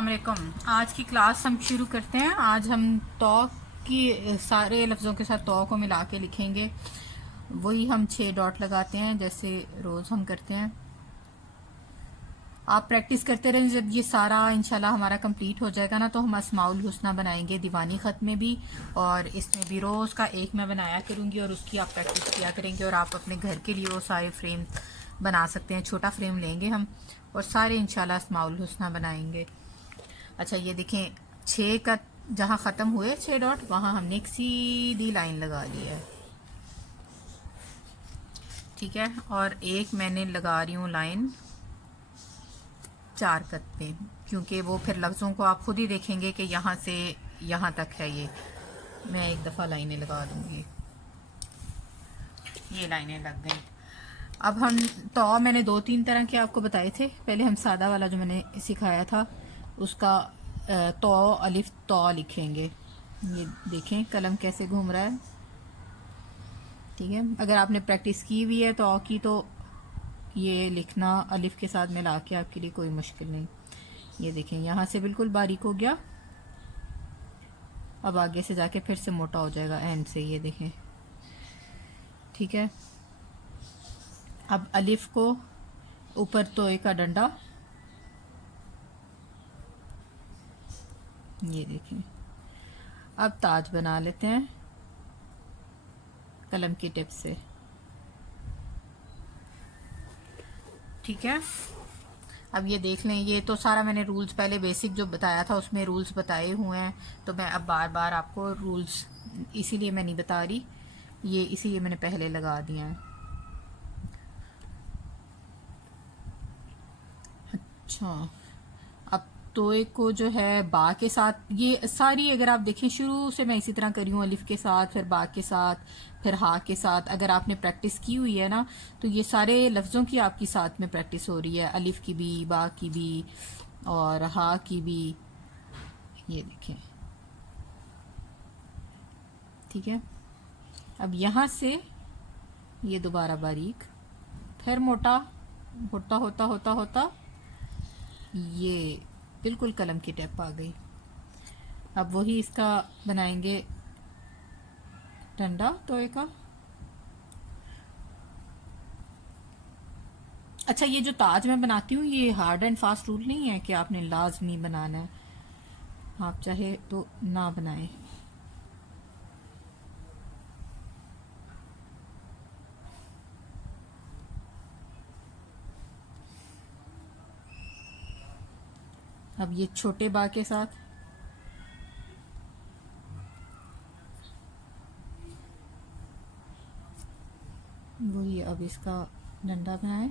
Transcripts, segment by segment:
अस्सलाम वालेकुम। आज की क्लास हम शुरू करते हैं। आज हम तौ की सारे लफ्ज़ों के साथ तौ को मिला के लिखेंगे। वही हम 6 डॉट लगाते हैं जैसे रोज़ हम करते हैं। आप प्रैक्टिस करते रहें। जब ये सारा इंशाल्लाह हमारा कंप्लीट हो जाएगा ना तो हम अस्माउल हुस्ना बनाएंगे दीवानी ख़त में भी, और इसमें भी रोज़ का एक मैं बनाया करूँगी और उसकी आप प्रैक्टिस किया करेंगे। और आप अपने घर के लिए वो सारे फ्रेम बना सकते हैं। छोटा फ्रेम लेंगे हम और सारे इंशाल्लाह अस्माउल हुस्ना बनाएंगे। अच्छा ये देखें, 6 का जहाँ ख़त्म हुए 6 डॉट वहाँ हमने एक सीधी लाइन लगा ली है, ठीक है। और एक मैंने लगा रही हूँ लाइन 4 कत पे, क्योंकि वो फिर लफ्ज़ों को आप खुद ही देखेंगे कि यहाँ से यहाँ तक है। ये मैं एक दफ़ा लाइनें लगा दूँगी। ये लाइनें लग गई। अब हम तो मैंने 2-3 तरह के आपको बताए थे। पहले हम सादा वाला जो मैंने सिखाया था उसका तो अलिफ तो लिखेंगे। ये देखें कलम कैसे घूम रहा है, ठीक है। अगर आपने प्रैक्टिस की हुई है तो की, तो ये लिखना अलिफ के साथ मिला के आपके लिए कोई मुश्किल नहीं। ये देखें यहाँ से बिल्कुल बारीक हो गया, अब आगे से जाके फिर से मोटा हो जाएगा एंड से। ये देखें, ठीक है। अब अलिफ को ऊपर तोए का डंडा, ये देखें। अब ताज बना लेते हैं कलम की टिप से, ठीक है। अब ये देख लें, ये तो सारा मैंने रूल्स पहले बेसिक जो बताया था उसमें रूल्स बताए हुए हैं, तो मैं अब बार बार आपको रूल्स इसीलिए मैं नहीं बता रही, ये इसीलिए मैंने पहले लगा दिया है। अच्छा, अब तोए को जो है बा के साथ, ये सारी अगर आप देखें शुरू से मैं इसी तरह करी हूँ, अलिफ के साथ, फिर बा के साथ, फिर हा के साथ। अगर आपने प्रैक्टिस की हुई है ना तो ये सारे लफ्ज़ों की आपकी साथ में प्रैक्टिस हो रही है, अलिफ की भी, बा की भी और हा की भी। ये देखें, ठीक है। अब यहाँ से ये दोबारा बारीक, फिर मोटा होता होता होता होता ये बिल्कुल कलम की टेप आ गई। अब वही इसका बनाएंगे डंडा तोए का। अच्छा, ये जो ताज मैं बनाती हूँ ये हार्ड एंड फास्ट रूल नहीं है कि आपने लाजमी बनाना है, आप चाहे तो ना बनाएं। अब ये छोटे बा के साथ वही, अब इसका डंडा बनाएं।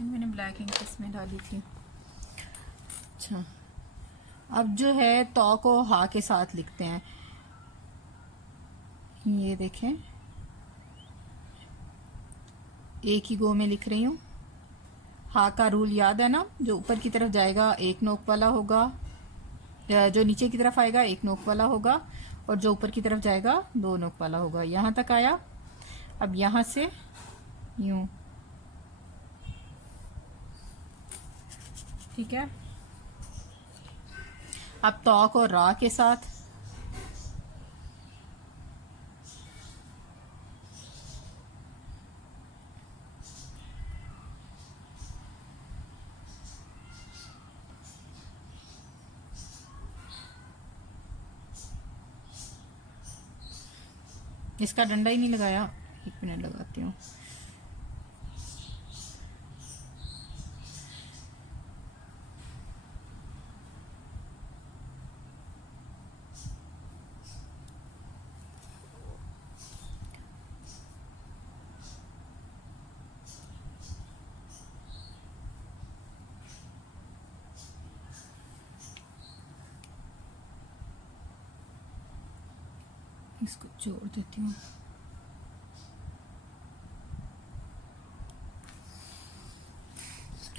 मैंने ब्लैक इंक इसमें डाली थी। अच्छा, अब जो है तो को हा के साथ लिखते हैं। ये देखें, एक ही गो में लिख रही हूँ। हा का रूल याद है ना, जो ऊपर की तरफ जाएगा एक नोक वाला होगा, जो नीचे की तरफ आएगा एक नोक वाला होगा, और जो ऊपर की तरफ जाएगा 2 नोक वाला होगा। यहाँ तक आया। अब यहाँ से यूं, ठीक है। अब तौक और रा के साथ इसका डंडा ही नहीं लगाया, 1 मिनट लगाती हूँ। इसको जोड़ देती हूँ।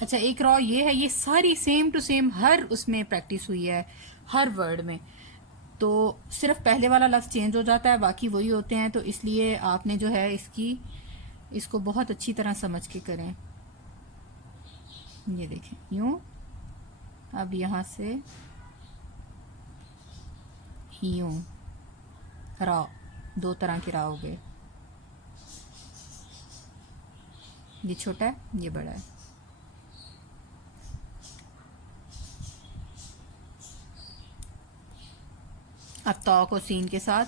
अच्छा, एक रॉ ये है, ये सारी सेम टू सेम हर उसमें प्रैक्टिस हुई है, हर वर्ड में। तो सिर्फ पहले वाला लफ्ज़ चेंज हो जाता है, बाकी वही होते हैं। तो इसलिए आपने जो है इसको बहुत अच्छी तरह समझ के करें। ये देखें यूँ, अब यहाँ से यूँ, रा, दो तरह के रा हो गए। ये छोटा है, ये बड़ा है। अब तो को सीन के साथ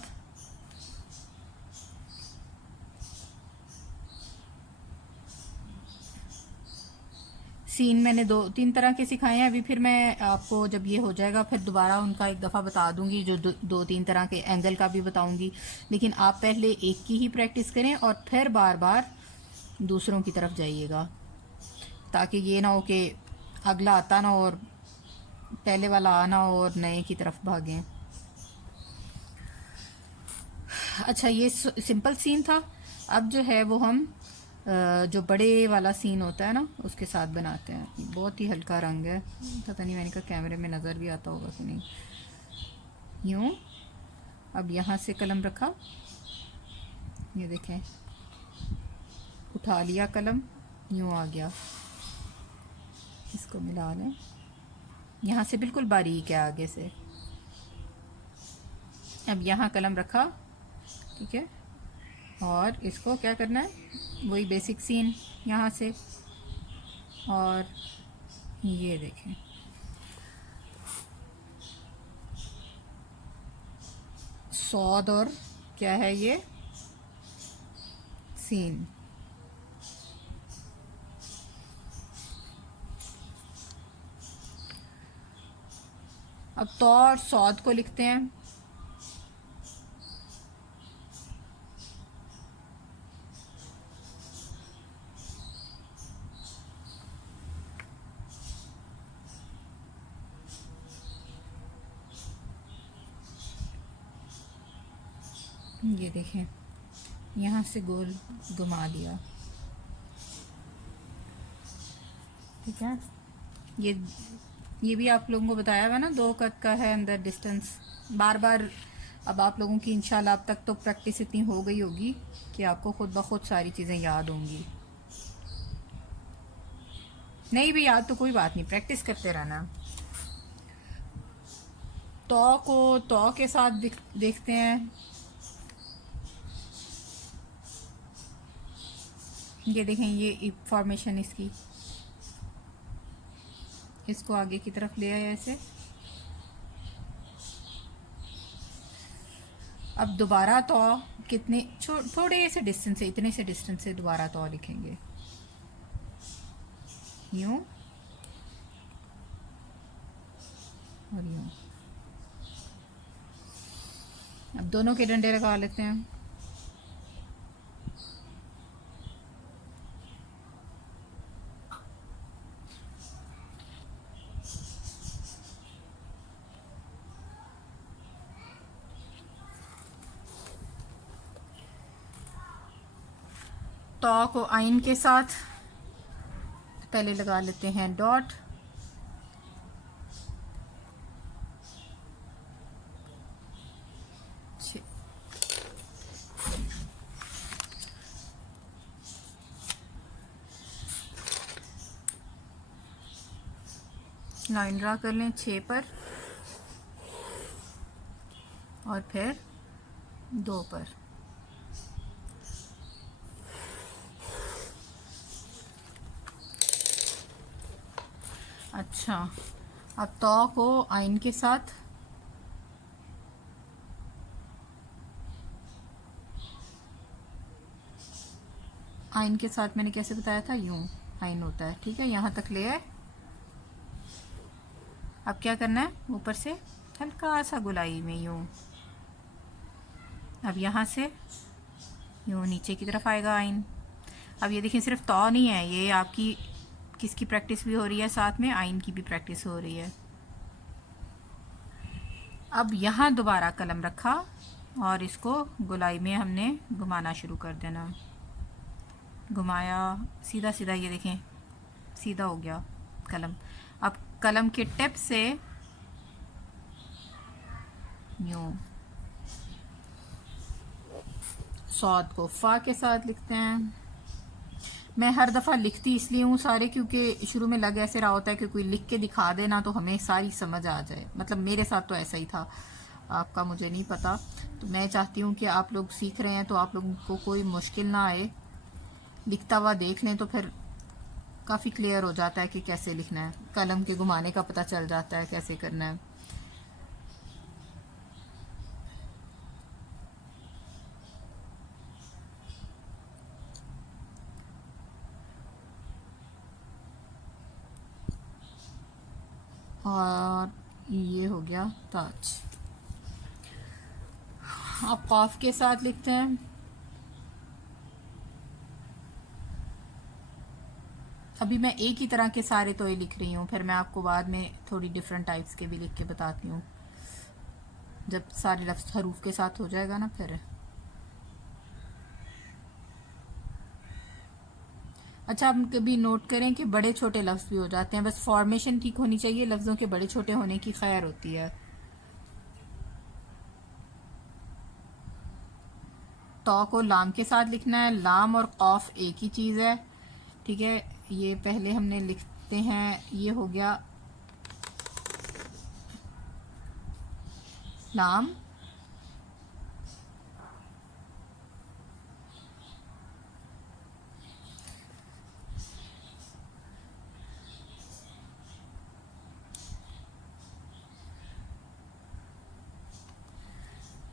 सीन मैंने 2-3 तरह के सिखाए हैं। अभी फिर मैं आपको जब ये हो जाएगा फिर दोबारा उनका एक दफ़ा बता दूंगी, जो 2-3 तरह के एंगल का भी बताऊंगी। लेकिन आप पहले एक की ही प्रैक्टिस करें और फिर बार बार दूसरों की तरफ जाइएगा, ताकि ये ना हो कि अगला आता ना और पहले वाला आना और नए की तरफ भागें। अच्छा, ये सिंपल सीन था। अब जो है वो हम जो बड़े वाला सीन होता है ना उसके साथ बनाते हैं। बहुत ही हल्का रंग है, पता नहीं मैंने कहा कैमरे में नज़र भी आता होगा कि नहीं। यूँ, अब यहाँ से कलम रखा, ये देखें, उठा लिया कलम, यूँ आ गया। इसको मिला लें, यहाँ से बिल्कुल बारीक है आगे से। अब यहाँ कलम रखा, ठीक है, और इसको क्या करना है, वही बेसिक सीन यहाँ से, और ये देखें सौद, और क्या है ये सीन। अब तो और सौद को लिखते हैं। ये देखें, यहाँ से गोल घुमा दिया, ठीक है। ये भी आप लोगों को बताया हुआ ना, 2 कद का है अंदर डिस्टेंस। बार बार अब आप लोगों की इंशाल्लाह अब तक तो प्रैक्टिस इतनी हो गई होगी कि आपको खुद ब खुद सारी चीज़ें याद होंगी। नहीं भी याद तो कोई बात नहीं, प्रैक्टिस करते रहना। तो को तो के साथ देखते हैं। ये देखें, ये फॉर्मेशन इसकी, इसको आगे की तरफ ले आया ऐसे। अब दोबारा तो कितने थोड़े से डिस्टेंस से, इतने से डिस्टेंस से दोबारा तो लिखेंगे, यूं और यूं। अब दोनों के डंडे लगा लेते हैं। तो को आइन के साथ पहले लगा लेते हैं डॉट, लाइन ड्रा कर लें 6 पर और फिर 2 पर। अच्छा, अब तो को आइन के साथ मैंने कैसे बताया था, यूं आइन होता है, ठीक है। यहाँ तक ले आए। अब क्या करना है, ऊपर से हल्का सा गुलाई में यूं। अब यहाँ से यूं नीचे की तरफ आएगा आइन। अब ये देखिए, सिर्फ तो नहीं है, ये आपकी किसकी प्रैक्टिस भी हो रही है, साथ में आइन की भी प्रैक्टिस हो रही है। अब यहाँ दोबारा कलम रखा और इसको गुलाई में हमने घुमाना शुरू कर देना। घुमाया सीधा सीधा, ये देखें सीधा हो गया कलम। अब कलम के टिप से यूं। सौद को फा के साथ लिखते हैं। मैं हर दफ़ा लिखती इसलिए हूँ सारे, क्योंकि शुरू में लग ऐसे रहा होता है कि कोई लिख के दिखा देना तो हमें सारी समझ आ जाए। मतलब मेरे साथ तो ऐसा ही था, आपका मुझे नहीं पता। तो मैं चाहती हूँ कि आप लोग सीख रहे हैं तो आप लोगों को कोई मुश्किल ना आए, लिखता हुआ देख लें तो फिर काफ़ी क्लियर हो जाता है कि कैसे लिखना है। कलम के घुमाने का पता चल जाता है कैसे करना है। और ये हो गया ताज। अब काफ के साथ लिखते हैं। अभी मैं एक ही तरह के सारे तोय लिख रही हूँ, फिर मैं आपको बाद में थोड़ी डिफरेंट टाइप्स के भी लिख के बताती हूँ, जब सारे लफ्ज़ हरूफ के साथ हो जाएगा ना फिर। अच्छा, आप कभी नोट करें कि बड़े छोटे लफ्ज़ भी हो जाते हैं, बस फॉर्मेशन ठीक होनी चाहिए, लफ्ज़ों के बड़े छोटे होने की खैर होती है। तो को लाम के साथ लिखना है। लाम और कौफ एक ही चीज़ है, ठीक है। ये पहले हमने लिखते हैं, ये हो गया लाम,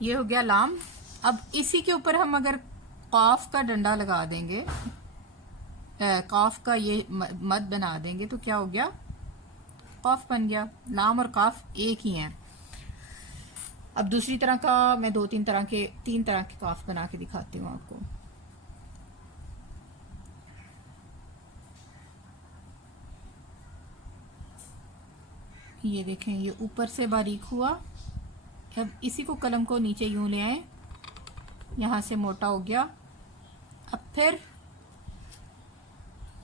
ये हो गया लाम। अब इसी के ऊपर हम अगर कौफ का डंडा लगा देंगे, कौफ का ये मद बना देंगे तो क्या हो गया, कौफ बन गया। लाम और काफ एक ही हैं। अब दूसरी तरह का मैं तीन तरह के काफ बना के दिखाती हूँ आपको। ये देखें, ये ऊपर से बारीक हुआ। अब इसी को कलम को नीचे यूं ले आए, यहाँ से मोटा हो गया। अब फिर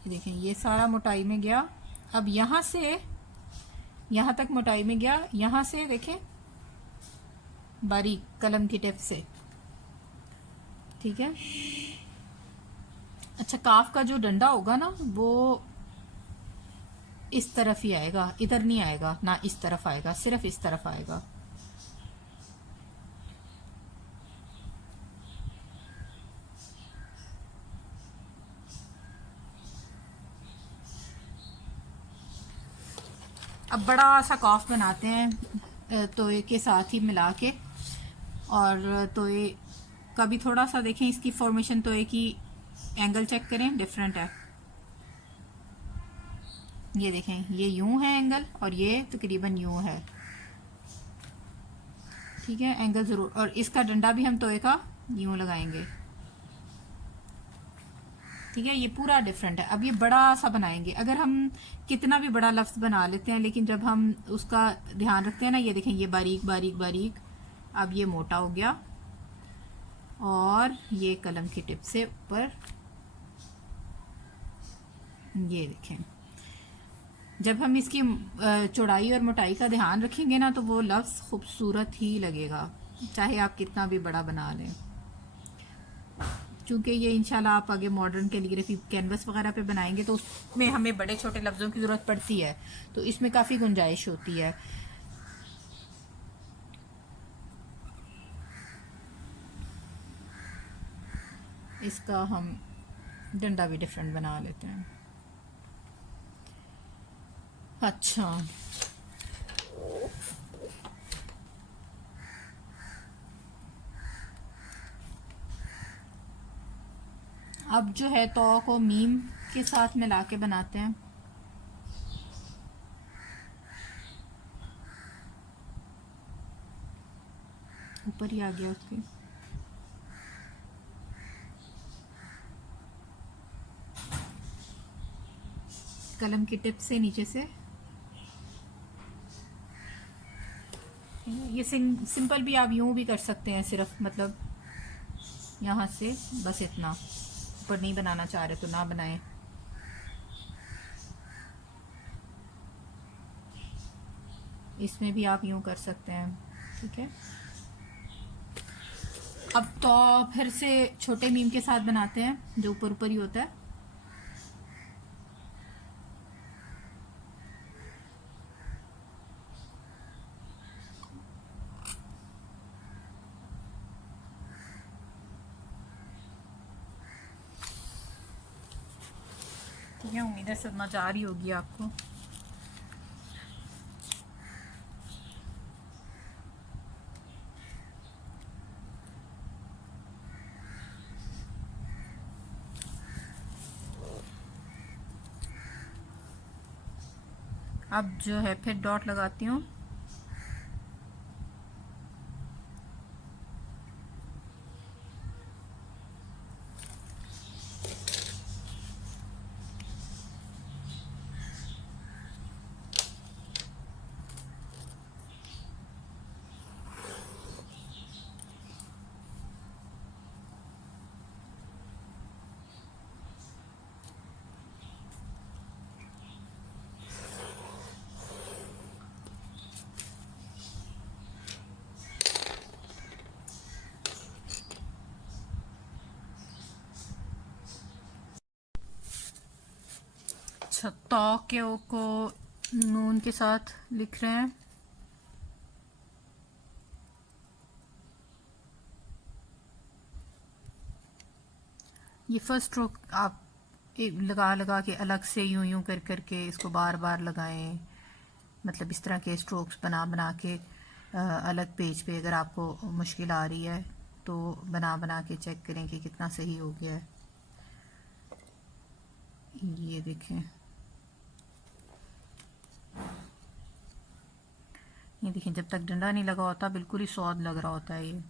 ये देखें, ये सारा मोटाई में गया। अब यहाँ से यहाँ तक मोटाई में गया, यहाँ से देखें बारीक कलम की टिप से, ठीक है। अच्छा, काफ का जो डंडा होगा ना वो इस तरफ ही आएगा, इधर नहीं आएगा, ना इस तरफ आएगा, सिर्फ इस तरफ आएगा। अब बड़ा सा कॉफ बनाते हैं तोए के साथ ही मिला के, और तोए का भी थोड़ा सा देखें, इसकी फॉर्मेशन तोए की एंगल चेक करें, डिफरेंट है। ये देखें, ये यूं है एंगल और ये तकरीबन यूं है, ठीक है। एंगल ज़रूर, और इसका डंडा भी हम तोए का यूं लगाएंगे, ठीक है। ये पूरा डिफरेंट है। अब ये बड़ा सा बनाएंगे, अगर हम कितना भी बड़ा लफ्ज़ बना लेते हैं, लेकिन जब हम उसका ध्यान रखते हैं ना, ये देखें, ये बारीक बारीक बारीक, अब ये मोटा हो गया और ये कलम की टिप से ऊपर, ये देखें। जब हम इसकी चौड़ाई और मोटाई का ध्यान रखेंगे ना तो वो लफ्ज़ खूबसूरत ही लगेगा, चाहे आप कितना भी बड़ा बना लें। क्योंकि ये इंशाल्लाह आप आगे मॉडर्न कैलीग्राफी कैनवस वगैरह पे बनाएंगे तो उसमें हमें बड़े छोटे लफ्ज़ों की ज़रूरत पड़ती है, तो इसमें काफ़ी गुंजाइश होती है। इसका हम डंडा भी डिफरेंट बना लेते हैं। अच्छा, अब जो है तो को मीम के साथ मिला के बनाते हैं। ऊपर ही आ गया उसके, कलम की टिप से नीचे से। ये सिंपल भी आप यूं भी कर सकते हैं, सिर्फ मतलब यहाँ से बस इतना, ऊपर नहीं बनाना चाह रहे तो ना बनाएं। इसमें भी आप यूं कर सकते हैं, ठीक है। अब तो फिर से छोटे मीम के साथ बनाते हैं, जो ऊपर ऊपर ही होता है। ठीक है, उम्मीद है समझ आ रही होगी आपको। अब जो है फिर डॉट लगाती हूँ। अच्छा, तो के ओ को नून के साथ लिख रहे हैं। ये फर्स्ट स्ट्रोक आप लगा लगा के अलग से यूं यूं कर करके इसको बार बार लगाएं। मतलब इस तरह के स्ट्रोक्स बना बना के अलग पेज पे अगर आपको मुश्किल आ रही है तो बना बना के चेक करें कि कितना सही हो गया है। ये देखें, ये देखें, जब तक डंडा नहीं लगा होता बिल्कुल ही स्वाद लग रहा होता है ये।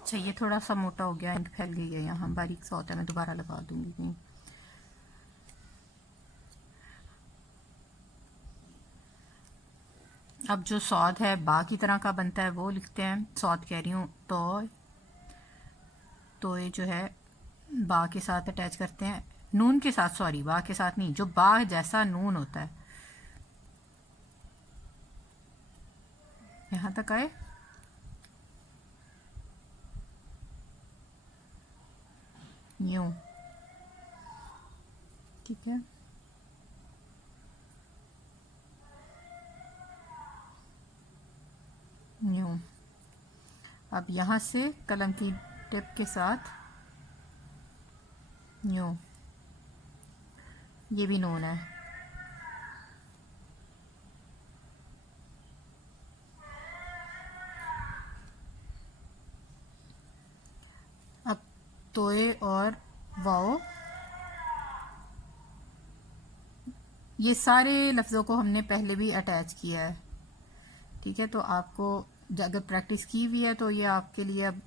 अच्छा, ये थोड़ा सा मोटा हो गया, इंक फैल गई है यहाँ, बारीक सा होता है, मैं दोबारा लगा दूंगी कहीं। अब जो सौद है बा की तरह का बनता है वो लिखते हैं। सौद कह रही हूँ, तो ये जो है बा के साथ अटैच करते हैं, नून के साथ, सॉरी बा के साथ नहीं, जो बा जैसा नून होता है। यहाँ तक आए। यूं, ठीक है। यूं। अब यहाँ से कलम की टिप के साथ यूं, ये भी नून है। अब तोए और वाओ, ये सारे लफ्ज़ों को हमने पहले भी अटैच किया है। ठीक है, तो आपको अगर प्रैक्टिस की हुई है तो ये आपके लिए अब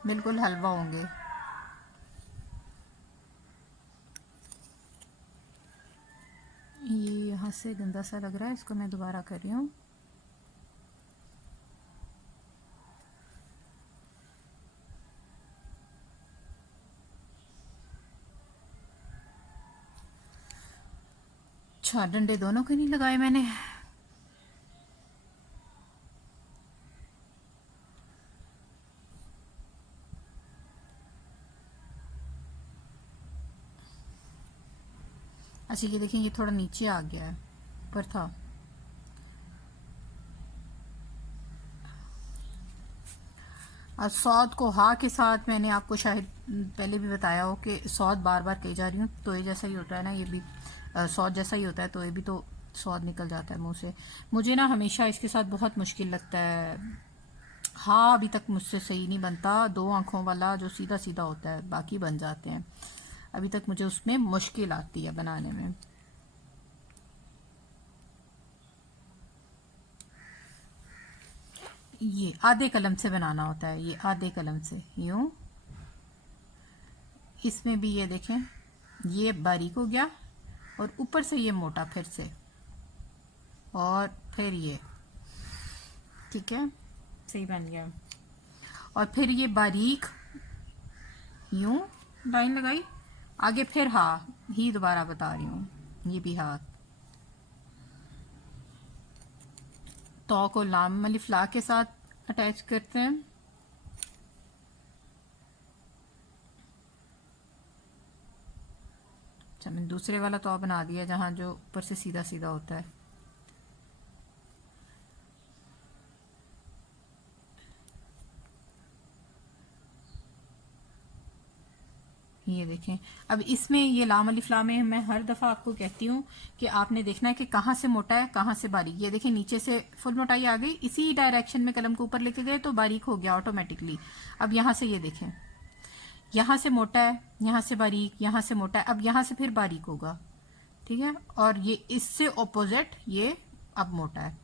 बिल्कुल हलवा होंगे। ये यहाँ से गंदा सा लग रहा है, इसको मैं दोबारा कर रही हूँ। अच्छा, डंडे दोनों के नहीं लगाए मैंने। अच्छा, ये देखें, ये थोड़ा नीचे आ गया है, ऊपर था। और सौद को हा के साथ मैंने आपको शायद पहले भी बताया हो कि सौद बार बार कही जा रही हूँ, तो ये जैसा ही होता है ना, ये भी सौद जैसा ही होता है, तो ये भी तो स्वाद निकल जाता है मुंह से। मुझे ना हमेशा इसके साथ बहुत मुश्किल लगता है। हाँ, अभी तक मुझसे सही नहीं बनता, दो आंखों वाला जो सीधा सीधा होता है, बाकी बन जाते हैं। अभी तक मुझे उसमें मुश्किल आती है बनाने में। ये आधे कलम से बनाना होता है, ये आधे कलम से यूं। इसमें भी ये देखें, ये बारीक हो गया और ऊपर से ये मोटा फिर से, और फिर ये, ठीक है, सही बन गया। और फिर ये बारीक यूं लाइन लगाई आगे, फिर हा ही दोबारा बता रही हूँ, ये भी हाथ। तो को लाम अलिफ ला के साथ अटैच करते हैं। अच्छा, मैंने दूसरे वाला तो बना दिया जहां जो ऊपर से सीधा सीधा होता है। ये देखें, अब इसमें ये लाम अलिफ ला में मैं हर दफ़ा आपको कहती हूँ कि आपने देखना है कि कहाँ से मोटा है कहाँ से बारीक। ये देखें, नीचे से फुल मोटाई आ गई, इसी डायरेक्शन में कलम को ऊपर लेके गए तो बारीक हो गया ऑटोमेटिकली। अब यहाँ से ये देखें, यहाँ से मोटा है, यहाँ से बारीक, यहाँ से मोटा है, अब यहाँ से फिर बारीक होगा, ठीक है। और ये इससे ऑपोजिट ये अब मोटा है,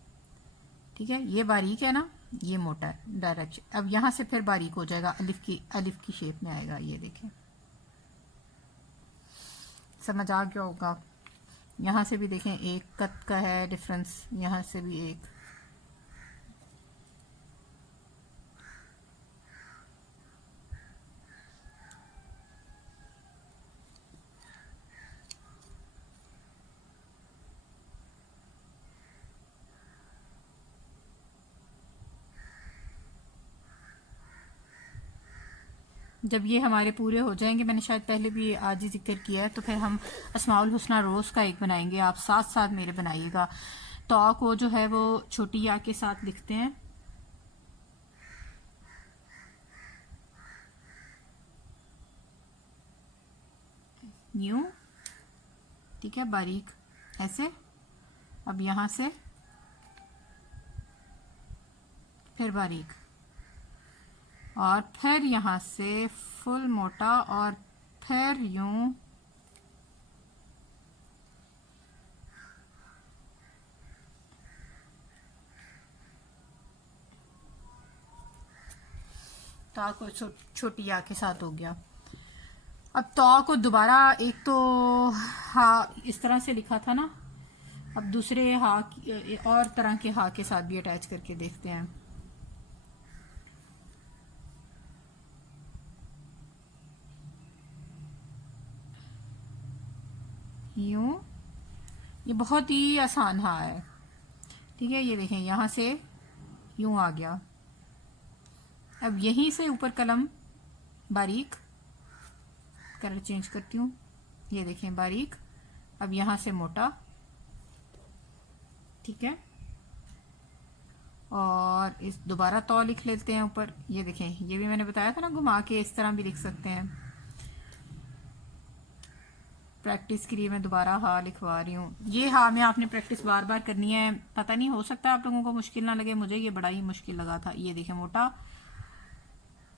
ठीक है, ये बारीक है ना, ये मोटा है डायरेक्शन। अब यहाँ से फिर बारीक हो जाएगा, अलिफ की शेप में आएगा। ये देखें, समझ आ गया होगा। यहाँ से भी देखें, एक कट का है डिफरेंस, यहाँ से भी एक। जब ये हमारे पूरे हो जाएंगे, मैंने शायद पहले भी आज ही जिक्र किया है, तो फिर हम अस्माउल हुस्ना रोज़ का एक बनाएंगे। आप साथ साथ मेरे बनाइएगा। तो को जो है वो छोटी या के साथ लिखते हैं, यूं, ठीक है, बारीक ऐसे। अब यहाँ से फिर बारीक, और फिर यहाँ से फुल मोटा, और फिर यूं, ता को छोटी या के साथ हो गया। अब तो को दोबारा, एक तो हा इस तरह से लिखा था ना, अब दूसरे हा और तरह के हा के साथ भी अटैच करके देखते हैं। यूं, ये बहुत ही आसान हा है, ठीक है। ये देखें, यहाँ से यूं आ गया। अब यहीं से ऊपर कलम बारीक, कलर चेंज करती हूँ, ये देखें बारीक। अब यहाँ से मोटा, ठीक है, और इस दोबारा तो लिख लेते हैं ऊपर। ये देखें, ये भी मैंने बताया था ना, घुमा के इस तरह भी लिख सकते हैं। प्रैक्टिस के लिए मैं दोबारा हा लिखवा रही हूँ। ये हा में आपने प्रैक्टिस बार बार करनी है। पता नहीं, हो सकता है आप लोगों को मुश्किल ना लगे, मुझे ये बड़ा ही मुश्किल लगा था। ये देखें, मोटा,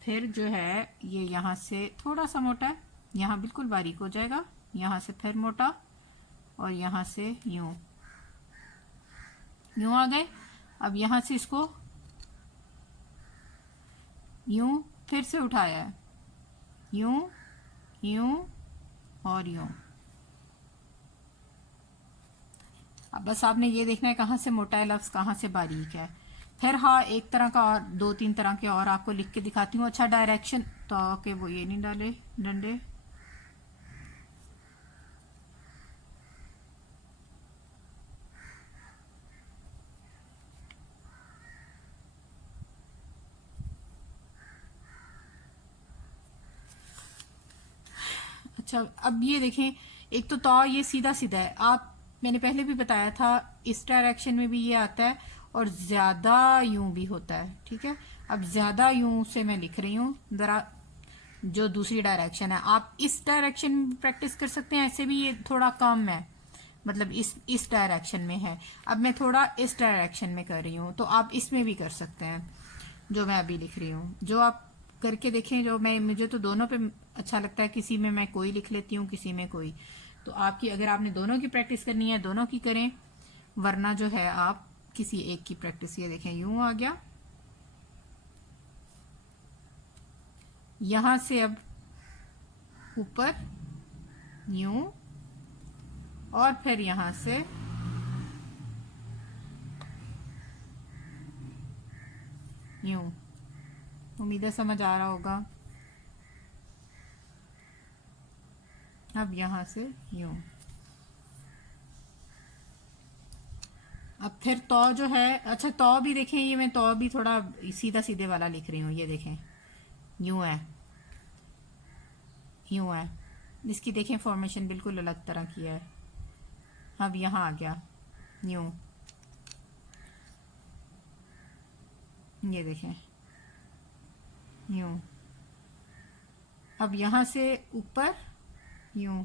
फिर जो है ये यहाँ से थोड़ा सा मोटा है, यहाँ बिल्कुल बारीक हो जाएगा, यहाँ से फिर मोटा, और यहाँ से यूं यूं आ गए। अब यहाँ से इसको यूं फिर से उठाया है, यूं यूं और यूं। अब बस आपने ये देखना है कहाँ से मोटा है लफ्ज, कहाँ से बारीक है। फिर हाँ, एक तरह का और दो तीन तरह के और आपको लिख के दिखाती हूँ। अच्छा, डायरेक्शन तो के वो ये नहीं डाले डंडे। अच्छा, अब ये देखें, एक तो ये सीधा सीधा है, आप मैंने पहले भी बताया था, इस डायरेक्शन में भी ये आता है और ज्यादा यूं भी होता है, ठीक है। अब ज्यादा यूं से मैं लिख रही हूँ, जरा जो दूसरी डायरेक्शन है आप इस डायरेक्शन में प्रैक्टिस कर सकते हैं। ऐसे भी ये थोड़ा कम है, मतलब इस डायरेक्शन में है। अब मैं थोड़ा इस डायरेक्शन में कर रही हूँ, तो आप इसमें भी कर सकते हैं जो मैं अभी लिख रही हूँ। जो आप करके देखें, जो मैं, मुझे तो दोनों पे अच्छा लगता है, किसी में मैं कोई लिख लेती हूँ, किसी में कोई। तो आपकी, अगर आपने दोनों की प्रैक्टिस करनी है दोनों की करें, वरना जो है आप किसी एक की प्रैक्टिस। ये देखें, यूं आ गया, यहाँ से अब ऊपर यूं, और फिर यहाँ से यूं। उम्मीद है समझ आ रहा होगा। अब यहाँ से यूं। अब फिर तो जो है, अच्छा तो भी देखें, ये मैं तो भी थोड़ा सीधा सीधे वाला लिख रही हूँ, ये देखें यूं है, यूं है। इसकी देखें फॉर्मेशन बिल्कुल अलग तरह की है। अब यहाँ आ गया यूं, ये देखें यूं। अब यहाँ से ऊपर यूं।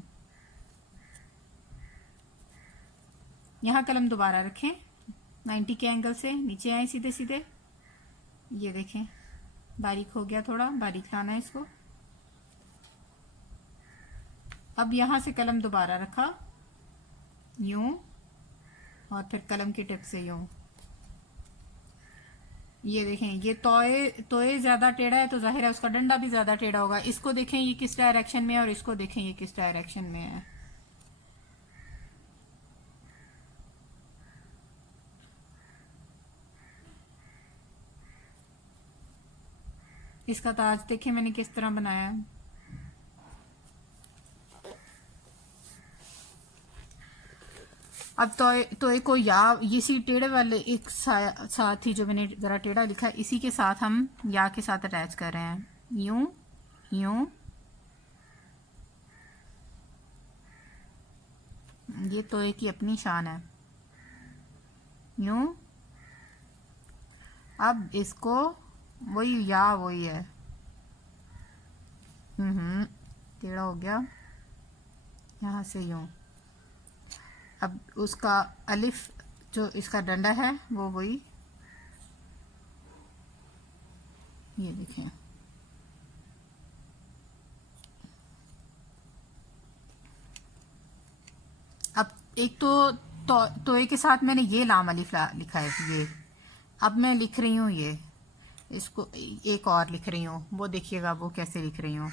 यहाँ कलम दोबारा रखें 90 के एंगल से, नीचे आए सीधे सीधे, ये देखें बारीक हो गया, थोड़ा बारीक लाना है इसको। अब यहाँ से कलम दोबारा रखा यूं, और फिर कलम की टिप से यूं। ये देखें, ये तोए ज्यादा टेढ़ा है तो जाहिर है उसका डंडा भी ज्यादा टेढ़ा होगा। इसको देखें ये किस डायरेक्शन में है, और इसको देखें ये किस डायरेक्शन में है। इसका ताज देखें मैंने किस तरह बनाया है। अब तोए को या इसी टेढ़े वाले एक साथ ही जो मैंने जरा टेढ़ा लिखा है, इसी के साथ हम या के साथ अटैच कर रहे हैं यूं यूं। ये तोए की अपनी शान है यूं। अब इसको वही या वही है, टेढ़ा हो गया यहाँ से यूं। अब उसका अलिफ जो इसका डंडा है वो वही, ये देखें अब एक तोए के साथ मैंने ये लाम अलिफ लिखा है ये। अब मैं लिख रही हूँ ये, इसको एक और लिख रही हूँ, वो देखिएगा वो कैसे लिख रही हूँ।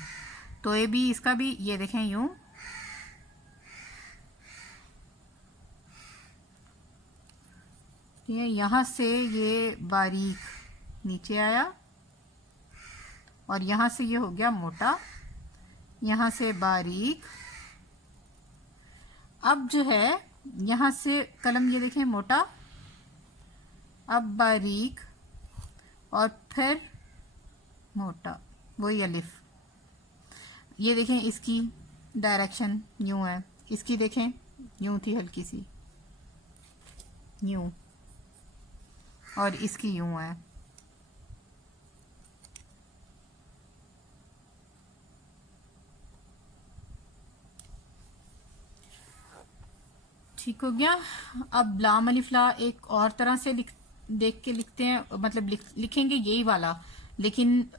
तो ये भी इसका भी ये देखें यूं, ये यहाँ से ये बारीक नीचे आया, और यहाँ से ये हो गया मोटा, यहाँ से बारीक। अब जो है यहाँ से कलम ये देखें मोटा, अब बारीक, और फिर मोटा, वही अलिफ। ये देखें इसकी डायरेक्शन यूं है, इसकी देखें यूं थी हल्की सी यूं, और इसकी यूं है। ठीक हो गया। अब लाम अलिफ ला एक और तरह से देख के लिखते हैं, मतलब लिखेंगे यही वाला, लेकिन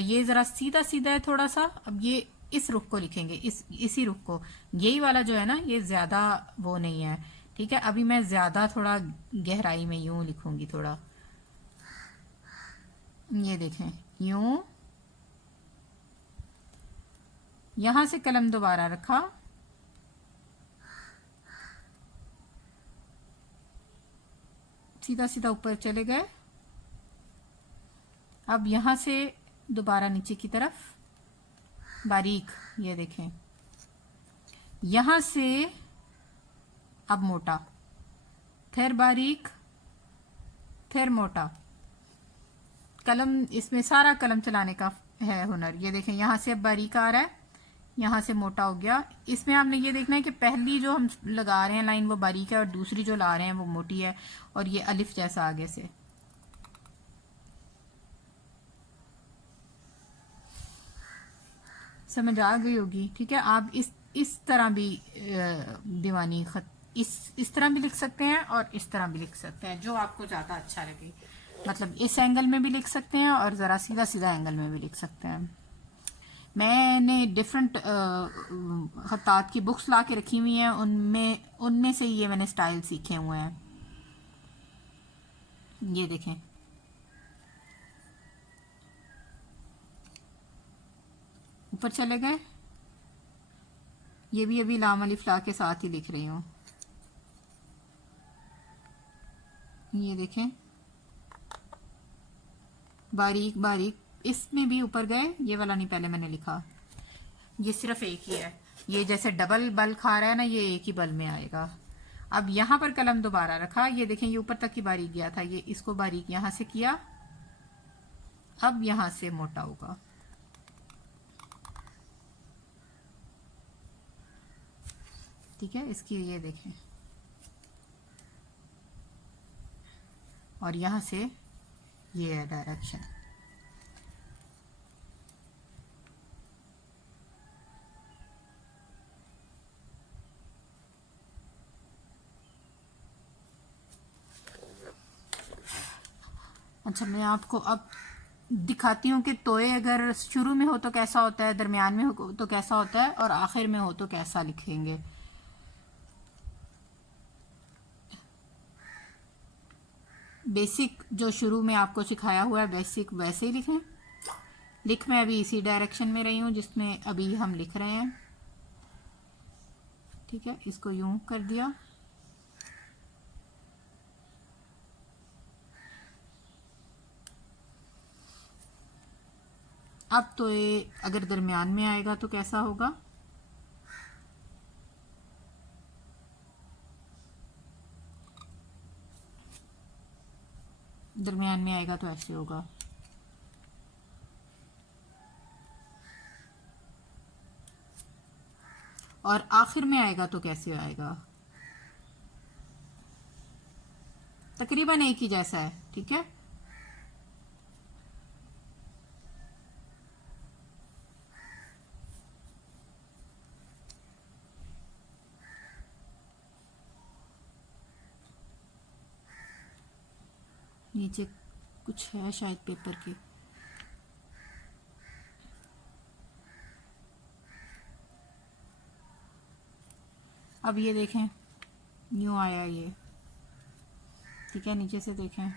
ये जरा सीधा सीधा है थोड़ा सा। अब ये इस रुख को लिखेंगे, इसी रुख को, यही वाला जो है ना ये ज्यादा वो नहीं है। ठीक है, अभी मैं ज्यादा थोड़ा गहराई में यूं लिखूंगी थोड़ा, ये देखें यूं। यहां से कलम दोबारा रखा, सीधा सीधा ऊपर चले गए। अब यहां से दोबारा नीचे की तरफ बारीक, ये देखें यहां से अब मोटा, फिर बारीक, फिर मोटा। कलम इसमें सारा कलम चलाने का है हुनर। ये देखें यहां से अब बारीक आ रहा है, यहां से मोटा हो गया। इसमें आपने ये देखना है कि पहली जो हम लगा रहे हैं लाइन वो बारीक है, और दूसरी जो ला रहे हैं वो मोटी है, और ये अलिफ जैसा आगे से। समझ आ गई होगी। ठीक है, आप इस तरह भी दीवानी खत इस तरह भी लिख सकते हैं, और इस तरह भी लिख सकते हैं, जो आपको ज्यादा अच्छा लगे। मतलब इस एंगल में भी लिख सकते हैं, और जरा सीधा सीधा एंगल में भी लिख सकते हैं। मैंने डिफरेंट खत्तात की बुक्स ला के रखी हुई हैं, उनमें से ये मैंने स्टाइल सीखे हुए हैं। ये देखें ऊपर चले गए, ये भी अभी लाम अलिफ ला के साथ ही लिख रही हूँ। ये देखें बारीक बारीक, इसमें भी ऊपर गए, ये वाला नहीं पहले मैंने लिखा, ये सिर्फ एक ही है। ये जैसे डबल बल खा रहा है ना, ये एक ही बल में आएगा। अब यहाँ पर कलम दोबारा रखा, ये देखें ये ऊपर तक की बारीक गया था, ये इसको बारीक यहाँ से किया, अब यहाँ से मोटा होगा। ठीक है, इसकी ये देखें, और यहाँ से ये है डायरेक्शन। अच्छा, मैं आपको अब दिखाती हूँ कि तोए अगर शुरू में हो तो कैसा होता है, दरमियान में हो तो कैसा होता है, और आखिर में हो तो कैसा लिखेंगे। बेसिक जो शुरू में आपको सिखाया हुआ है बेसिक वैसे ही लिखें। लिख मैं अभी इसी डायरेक्शन में रही हूँ जिसमें अभी हम लिख रहे हैं। ठीक है, इसको यूं कर दिया। अब तो ये अगर दरमियान में आएगा तो कैसा होगा, दरमियान में आएगा तो ऐसे होगा। और आखिर में आएगा तो कैसे आएगा, तकरीबन एक ही जैसा है। ठीक है, नीचे कुछ है शायद पेपर की। अब ये देखें न्यू आया ये। ठीक है, नीचे से देखें,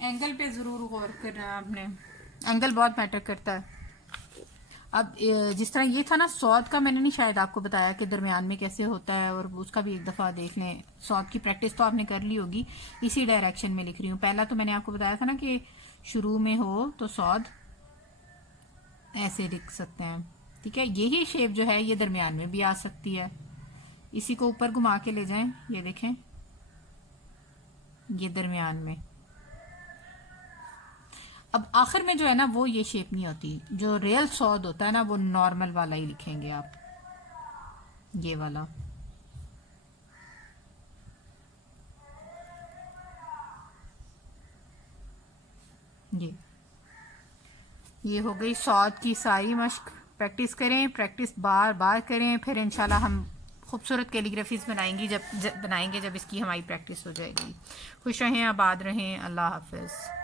एंगल पे ज़रूर गौर करना है आपने, एंगल बहुत मैटर करता है। अब जिस तरह ये था ना सौद का, मैंने नहीं शायद आपको बताया कि दरमियान में कैसे होता है, और उसका भी एक दफ़ा देख लें। सौद की प्रैक्टिस तो आपने कर ली होगी। इसी डायरेक्शन में लिख रही हूँ। पहला तो मैंने आपको बताया था ना कि शुरू में हो तो सौद ऐसे लिख सकते हैं। ठीक है, यही शेप जो है ये दरमियान में भी आ सकती है। इसी को ऊपर घुमा के ले जाएं, ये देखें ये दरमियान में। अब आखिर में जो है ना वो ये शेप नहीं होती, जो रियल सौद होता है ना वो नॉर्मल वाला ही लिखेंगे आप, ये वाला। ये हो गई सौद की सारी मश्क। प्रैक्टिस करें, प्रैक्टिस बार बार करें, फिर इंशाल्लाह हम खूबसूरत कैलीग्राफीज बनाएंगे जब इसकी हमारी प्रैक्टिस हो जाएगी। खुश रहें, आबाद रहें, अल्लाह हाफिज़।